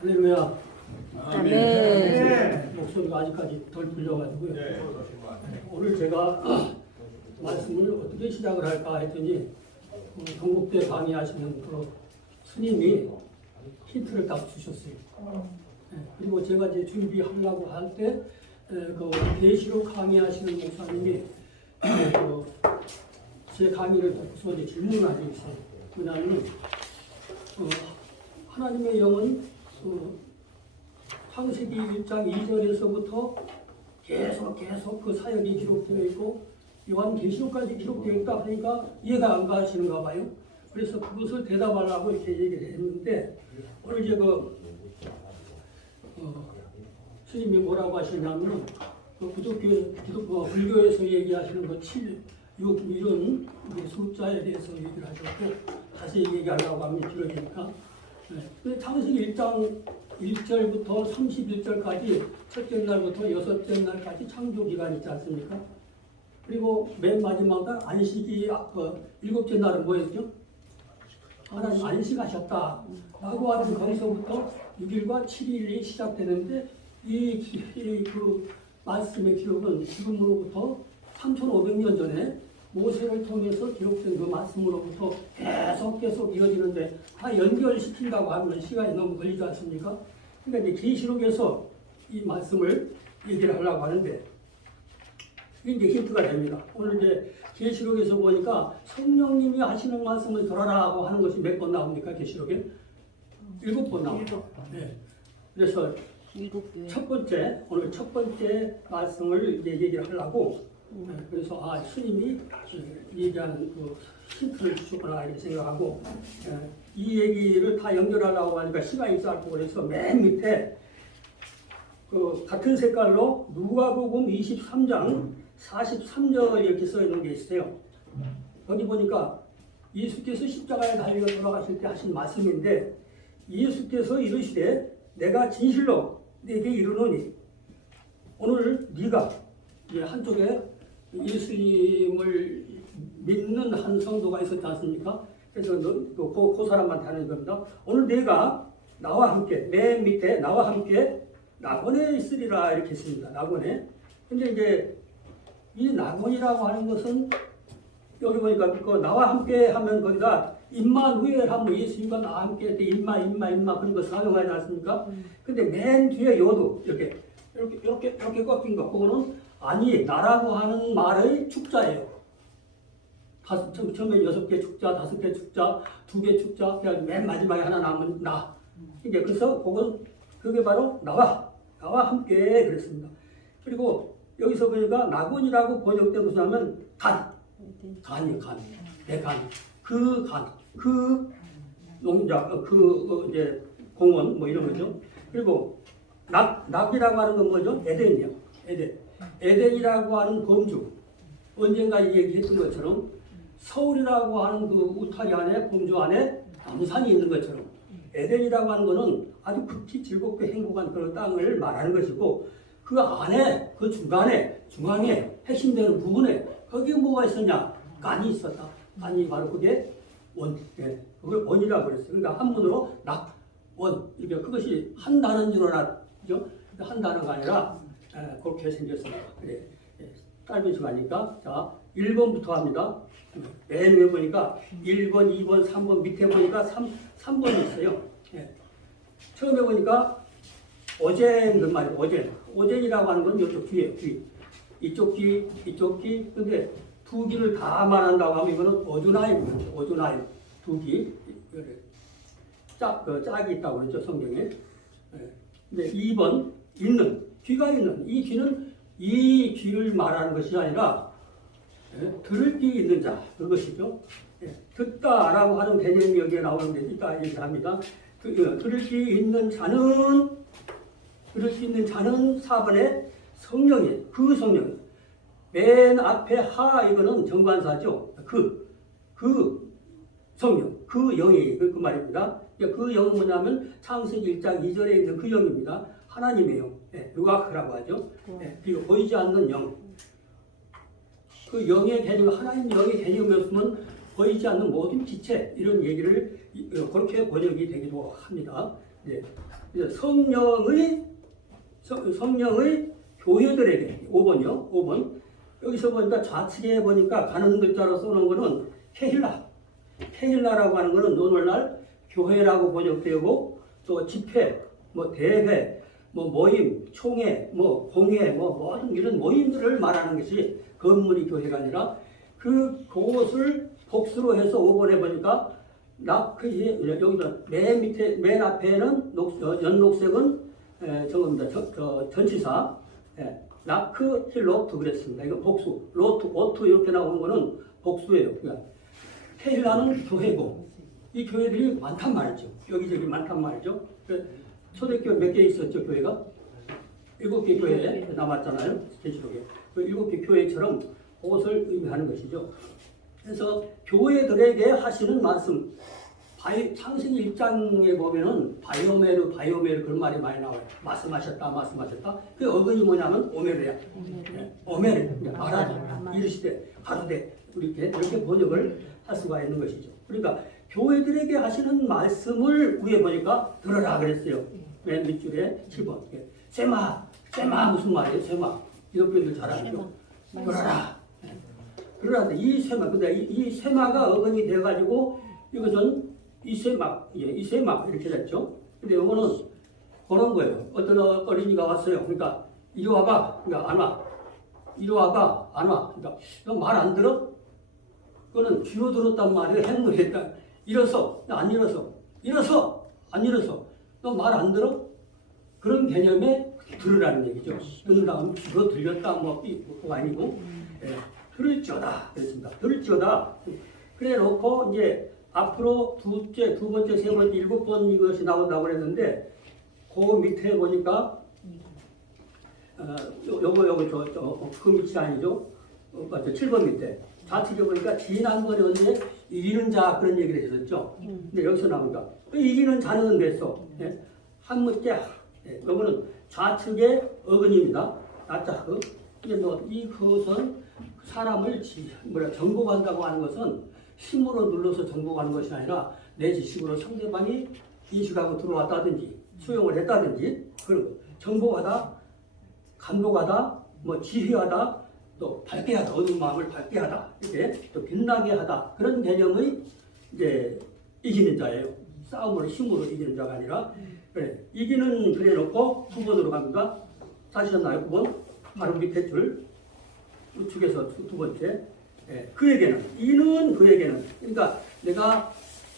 할렐루야. 네. 목소리가 아직까지 덜 들려가지고요. 오늘 제가 말씀을 어떻게 시작을 할까 했더니 동국대 강의하시는 그 스님이 힌트를 딱 주셨어요. 그리고 제가 이제 준비하려고 할 때 그 계시록 강의하시는 목사님이 제 강의를 듣고서 이제 질문을 하고 있어요. 뭐냐면 하나님의 영은 창세기 1장 2절에서부터 계속 그 사역이 기록되어 있고 요한계시록까지 기록되어 있다 하니까 이해가 안 가시는가 봐요. 그래서 그것을 대답하려고 이렇게 얘기를 했는데 오늘 이제 스님이 뭐라고 하시냐면 불교에서 얘기하시는 거 7, 6 이런 숫자에 대해서 얘기를 하셨고 자세히 얘기하려고 하면 길어지니까 근데 창세기 1장 1절부터 31절까지 첫째 날부터 여섯째 날까지 창조 기간이 있지 않습니까? 그리고 맨 마지막 날 안식이 일곱째 날은 뭐였죠? 하나님 안식하셨다 라고 하는 거기서부터 6일과 7일이 시작되는데 그 말씀의 기록은 지금으로부터 3,500년 전에 모세를 통해서 기록된 그 말씀으로부터 계속 이어지는데 다 연결시킨다고 하면 시간이 너무 걸리지 않습니까? 그러니까 이제 계시록에서 이 말씀을 얘기를 하려고 하는데 이게 이제 힌트가 됩니다. 오늘 이제 계시록에서 보니까 성령님이 하시는 말씀을 들어라고 하는 것이 몇 번 나옵니까? 계시록에 7번 나옵니다. 네. 그래서 오늘 첫 번째 말씀을 이제 얘기를 하려고 그래서 스님이 얘기하는 그 힌트를 주셨구나 이렇게 생각하고 이 얘기를 다 연결하려고 하니까 시간이 짧고 그래서 맨 밑에 그 같은 색깔로 누가복음 23장 43절 이렇게 써 있는 게 있어요. 거기 보니까 예수께서 십자가에 달려 돌아가실 때 하신 말씀인데 예수께서 이르시되 내가 진실로 네게 이르노니 오늘 네가 한쪽에 예수님을 믿는 한 성도가 있었지 않습니까? 그래서 그 사람한테 하는 겁니다. 오늘 내가 나와 함께 맨 밑에 나와 함께 낙원에 있으리라 이렇게 했습니다. 낙원에. 근데 이제 이 낙원이라고 하는 것은 여기 보니까 그 나와 함께 하면 거기다 임마누엘 하면 예수님과 나와 함께 할 때 임마 그런 거 사용하지 않습니까? 근데 맨 뒤에 요도 이렇게 꺾인 거 그거는 아니 나라고 하는 말의 축자예요. 처음에 6개 축자, 5개 축자, 2개 축자, 맨 마지막에 하나 남은 나. 이제 그래서 그게 바로 나와 함께 그랬습니다. 그리고 여기서 보니까 낙원이라고 번역된 것은 하면 간이요. 내 간. 그 농장, 이제 공원 뭐 이런 거죠. 그리고 낙이라고 하는 건 뭐죠? 에덴이요. 에덴이라고 하는 범주. 언젠가 얘기했던 것처럼 서울이라고 하는 그 우타리 안에 범주 안에 남산이 있는 것처럼 에덴이라고 하는 것은 아주 극히 즐겁게 행복한 그런 땅을 말하는 것이고 그 안에 그 중앙에 핵심되는 부분에 거기에 뭐가 있었냐? 간이 있었다. 간이 바로 그게 그걸 원이라고 그랬어요. 그러니까 한문으로 낙원 이렇게 그것이 한 단어인 알았죠? 한 단어가 아니라 그렇게 생겼습니다. 그래. 짧은 시간이니까 자 1번부터 합니다. 맨 위에 보니까 1번, 2번, 3번 밑에 보니까 3번이 있어요. 처음에 보니까 오젠 그 말이에요. 오젠이라고 하는 건 이쪽 귀예요. 이쪽 귀. 근데 두 귀를 다 말한다고 하면 이거는 오주나임 두 귀. 짝이 있다고 그랬죠 성경에. 근데 2번 귀가 있는 이 귀는 이 귀를 말하는 것이 아니라 들을 귀 있는 자 그것이죠. 듣다라고 하는 개념이 여기에 나오는데 이따 얘기합니다. 들을 귀 있는 자는 4번에 성령이에요. 그 성령. 맨 앞에 하 이거는 정관사죠. 그 성령, 그 영이 그 말입니다. 그 영은 뭐냐면 창세기 1장 2절에 있는 그 영입니다. 하나님의 영, 루아크라고 하죠. 그리고 보이지 않는 영. 그 영의 개념, 하나님 영의 개념이었으면 보이지 않는 모든 기체 이런 얘기를 그렇게 번역이 되기도 합니다. 예. 성령의 교회들에게 5번이요. 5번. 여기서 보니까 좌측에 보니까 가는 글자로 써놓은 거는 케힐라. 케힐라라고 하는 거는 오늘날 교회라고 번역되고 또 집회, 뭐 대회, 뭐 모임, 총회, 뭐 공회, 뭐 모든 이런 모임들을 말하는 것이 건물이 교회가 아니라 그것을 복수로 해서 5번에 보니까 여기서 맨 밑에 맨 앞에는 연녹색은 저겁니다. 전치사 라크 힐로트 그랬습니다. 이거 복수, 로트, 오트 이렇게 나오는 거는 복수예요. 그러니까 케힐라는 교회고 이 교회들이 많단 말이죠. 여기저기 많단 말이죠. 초대교회 몇 개 있었죠, 교회가? 7개 교회 남았잖아요, 계시록에. 그 7개 교회처럼 그것을 의미하는 것이죠. 그래서 교회들에게 하시는 말씀, 창세기 1장에 보면은 바이오메르 그런 말이 많이 나와요. 말씀하셨다. 그 어근이 뭐냐면 오메르야. 오메르, 말하지. 이르시되, 가로되, 이렇게 번역을 할 수가 있는 것이죠. 그러니까 교회들에게 하시는 말씀을 위에 보니까 들어라 그랬어요. 맨 밑줄에 7번. 세마 무슨 말이에요? 세마. 이렇게 잘 아시죠? 들어라. 그러나 이 세마, 근데 이 세마가 어근이 돼가지고 이것은 이세막 이렇게 됐죠. 근데 이거는 그런 거예요. 어떤 어린이가 왔어요. 그러니까 이리 와봐. 그러니까 안 와. 이리 와봐. 안 와. 그러니까 너 말 안 들어? 그거는 귀로 들었단 말이에요. 행동했다. 일어서. 안 일어서. 안 일어서. 너 말 안 들어? 그런 개념에 들으라는 얘기죠. 그런 다음 귀로 들렸다 뭐가 아니고 들을지어다 그랬습니다. 들을지어다. 그래 놓고 이제 앞으로 두 번째, 세 번째, 7번 이것이 나온다고 그랬는데 그 밑에 보니까 그 밑이 아니죠. 맞죠. 7번 밑에 좌측에 보니까 지난번에 언제 이기는 자 그런 얘기를 했었죠. 근데 여기서 나오니까 이기는 자는 됐어. 한 문제. 이거는 좌측의 어근입니다. 나자흐. 이것은 사람을 정복한다고 하는 것은 힘으로 눌러서 정복하는 것이 아니라 내 지식으로 상대방이 인식하고 들어왔다든지 수용을 했다든지 그리고 정복하다, 감독하다, 지휘하다, 또 밝게 하다, 어두운 마음을 밝게 하다, 이렇게 또 빛나게 하다 그런 개념의 이제 이기는 자예요. 싸움으로 힘으로 이기는 자가 아니라 그래 이기는 그래놓고 9번으로 갑니다. 찾으셨나요? 9번 바로 밑에 줄 우측에서 두 번째. 그에게는 그러니까 내가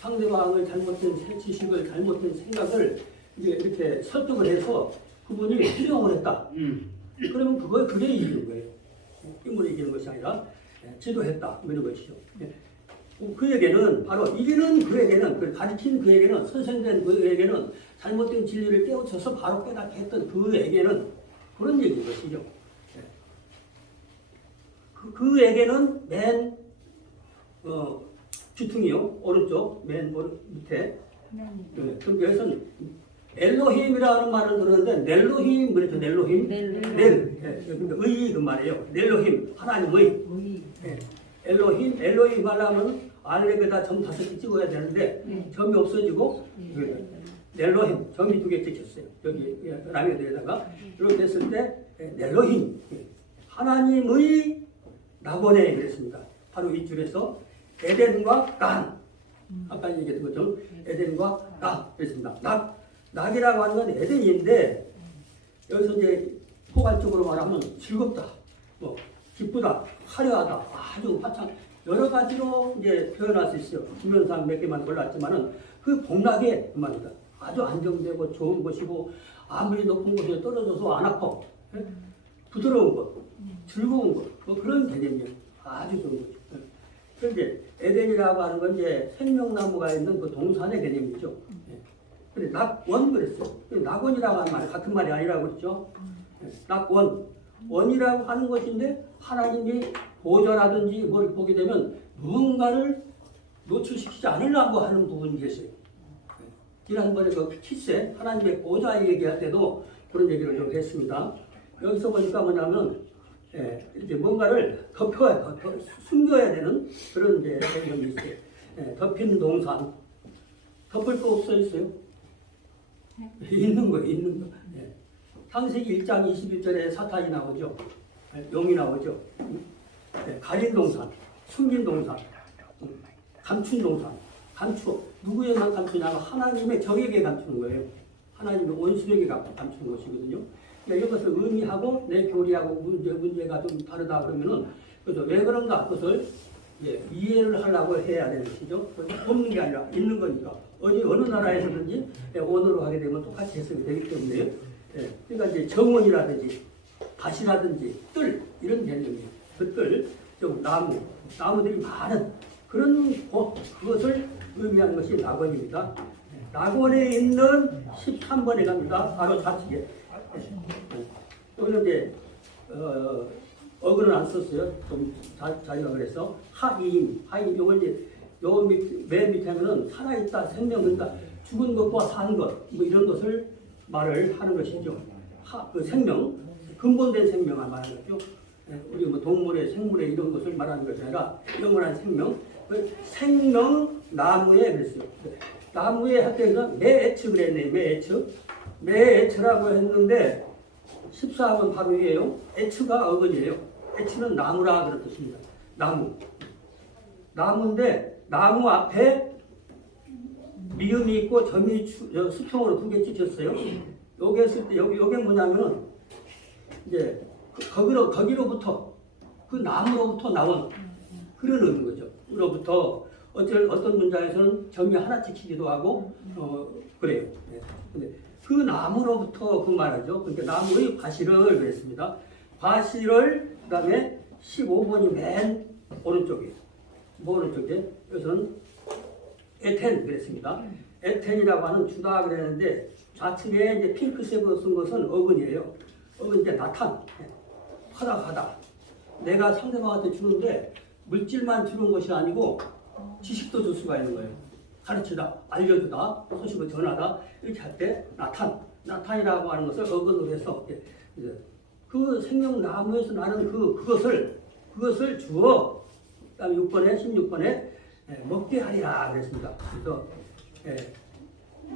상대방을 잘못된 지식을 잘못된 생각을 이제 이렇게 설득을 해서 그분이 수용을 했다. 그러면 그게 이기는 거예요. 힘으로 이기는 것이 아니라 지도했다 이런 것이죠. 그에게는 바로 이기는 그에게는 가르친 그에게는 선생된 그에게는 잘못된 진리를 깨우쳐서 바로 깨닫게 했던 그에게는 그런 얘기인 것이죠. 그에게는 맨 뒤퉁이요 오른쪽 맨 밑에 그럼 여기서는 엘로힘이라는 말을 들었는데 넬로힘 그렇죠. 넬로힘 그러니까 의 그 말이에요. 넬로힘 하나님의 엘로힘 하려면 알렉에다 점 5개 찍어야 되는데 점이 없어지고 넬로힘 점이 2개 찍혔어요. 여기 라면에다가 이렇게 됐을 때 넬로힘 하나님의 낙원에 그랬습니다. 바로 이 줄에서 에덴과 간 아까 얘기했던 것처럼 에덴과 낙 그랬습니다. 낙이라고 하는 건 에덴인데 여기서 이제 포괄적으로 말하면 즐겁다, 기쁘다, 화려하다, 아주 화창 여러 가지로 이제 표현할 수 있어요. 지면상 몇 개만 골랐지만은 그 복락의 그 말입니다. 아주 안정되고 좋은 것이고 아무리 높은 곳에 떨어져서 안 아파, 부드러운 것, 즐거운 것, 그런 개념이에요. 아주 좋은 거죠. 그런데 에덴이라고 하는 건 이제 생명나무가 있는 그 동산의 개념이죠. 근데 낙원 그랬어요. 낙원이라고 하는 말 같은 말이 아니라고 그랬죠. 낙원, 원이라고 하는 것인데 하나님이 보좌라든지 뭘 보게 되면 누군가를 노출시키지 않으려고 하는 부분이 있어요. 지난번에 그 키세 하나님의 보좌 얘기할 때도 그런 얘기를 좀 했습니다. 여기서 보니까 뭐냐면 이제 뭔가를 숨겨야 되는 그런 이제 개념이 있어요. 덮인 동산. 덮을 거 없어 있어요. 있는 거예요, 있는 거. 예. 창세기 1장 21절에 사탄이 나오죠. 용이 나오죠. 예. 가린 동산, 숨긴 동산, 감춘 동산, 감추어. 누구에만 감추냐면 하나님의 적에게 감추는 거예요. 하나님의 원수에게 감추는 것이거든요. 그러니까 이것을 의미하고 내 교리하고 문제가 좀 다르다 그러면은 그래서 왜 그런가 그것을 이해를 하려고 해야 되는 것이죠. 없는 게 아니라 있는 거니까 어느 나라에서든지 언어로 하게 되면 똑같이 해석이 되기 때문에 그러니까 이제 정원이라든지 밭이라든지 뜰 이런 개념이에요. 그 뜰, 좀 나무들이 많은 그런 그것을 의미하는 것이 낙원입니다. 낙원에 있는 13번에 갑니다. 바로 좌측에. 여기는 이제 어근은 안 썼어요. 좀 자기가 그래서 하임 이걸 이제 맨 밑에 하면은 살아있다 생명 그러니까 죽은 것과 산 것 뭐 이런 것을 말을 하는 것이죠. 그 생명 근본된 생명을 말하는 거죠. 우리 뭐 동물의 생물의 이런 것을 말하는 것이 아니라 영원한 생명. 생명 나무에 그랬어요. 나무에 학교에서 매애츠 그랬네. 매애츠라고 했는데 14번 바로 위에요. 애츠가 어근이에요. 애츠는 나무라 그런 뜻입니다. 나무인데 나무 앞에 미음이 있고 점이 수평으로 두 개 찍혔어요. 요게 했을 때 요게 뭐냐면은 이제 거기로부터 그 나무로부터 나온 그런 의미인 거죠. 그로부터 어떤 문장에서는 점이 하나 찍히기도 하고 그래요. 네. 근데 그 나무로부터 그 말하죠. 그러니까 나무의 과실을 그랬습니다. 과실을 그다음에 15번이 맨 오른쪽이에요. 오른쪽에 여기서는 에텐 그랬습니다. 에텐이라고 하는 주다 그랬는데 좌측에 이제 핑크색으로 쓴 것은 어근이에요. 어근 이제 나탄, 허락하다. 내가 상대방한테 주는데 물질만 주는 것이 아니고 지식도 줄 수가 있는 거예요. 가르치다, 알려주다, 소식을 전하다 이렇게 할 때 나탄이라고 하는 것을 어근으로 해서 그 생명나무에서 나는 그것을 주어 그다음에 16번에 먹게 하리라 그랬습니다. 그래서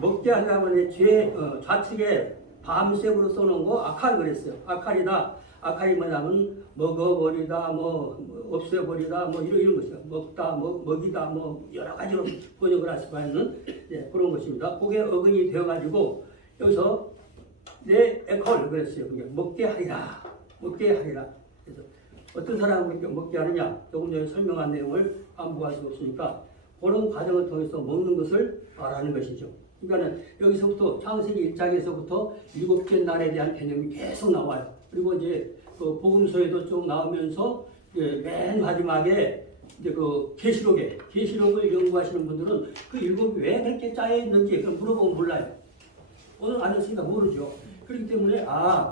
먹게 하리라고 하는 좌측에 밤색으로 써놓은 거 아칼 그랬어요. 아칼이다. 아칼이 뭐냐면 먹어버리다, 없애버리다, 이런 것이요. 먹다, 먹이다, 여러 가지로 번역을 할 수가 있는 그런 것입니다. 그게 어근이 되어가지고 여기서 내 에컬 그랬어요. 그게 먹게 하리라. 그래서 어떤 사람을 먹게 하느냐? 조금 전에 설명한 내용을 반복할 수 없으니까 그런 과정을 통해서 먹는 것을 말하는 것이죠. 그러니까 여기서부터 창세기 1장에서부터 7째 날에 대한 개념이 계속 나와요. 그리고 이제 그 복음서에도 좀 나오면서 맨 마지막에 이제 그 계시록을 연구하시는 분들은 그 7이 왜 그렇게 짜여 있는지 물어보면 몰라요. 오늘 안 했으니까 모르죠. 그렇기 때문에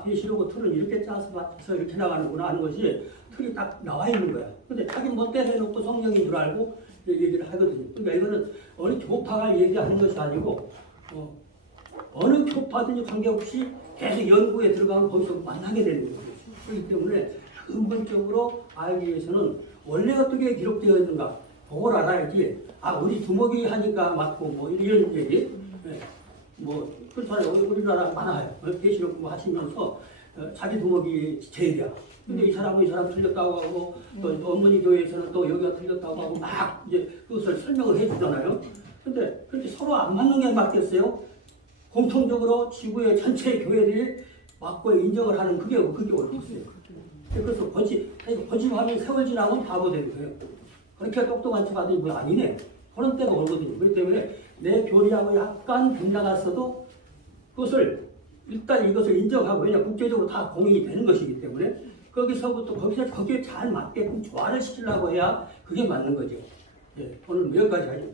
계시록의 틀은 이렇게 짜서 이렇게 나가는구나 하는 것이 틀이 딱 나와 있는 거야. 근데 자기 멋대로 해놓고 성경인 줄 알고 얘기를 하거든요. 그러니까 이거는 어느 교파가 얘기하는 것이 아니고 어느 교파든지 관계없이 계속 연구에 들어가면 거기서 만나게 되는 거죠. 그렇기 때문에 근본적으로 알기 위해서는 원래 어떻게 기록되어 있는가 그걸 알아야지. 우리 두목이 하니까 맞고 이런 얘기. 그렇잖아요. 우리나라 많아요. 계시록 하시면서 자기 두목이 제일이야. 근데 이 사람은 틀렸다고 하고 또 어머니 교회에서는 또 여기가 틀렸다고 하고 막 이제 그것을 설명을 해주잖아요. 근데 그렇게 서로 안 맞는 게 맞겠어요? 공통적으로 지구의 전체 교회들이 맞고 인정을 하는 그게 옳겠어요. 그래서 거짓하면 세월 지나면 바보 되는 거예요. 그렇게 똑똑한 척 하더니 아니네. 그런 때가 오거든요. 그렇기 때문에 내 교리하고 약간 빗나갔어도 그것을 일단 이것을 인정하고 왜냐 국제적으로 다 공인이 되는 것이기 때문에 거기에 잘 맞게끔 조화를 시키려고 해야 그게 맞는 거죠. 오늘 여기까지 하죠.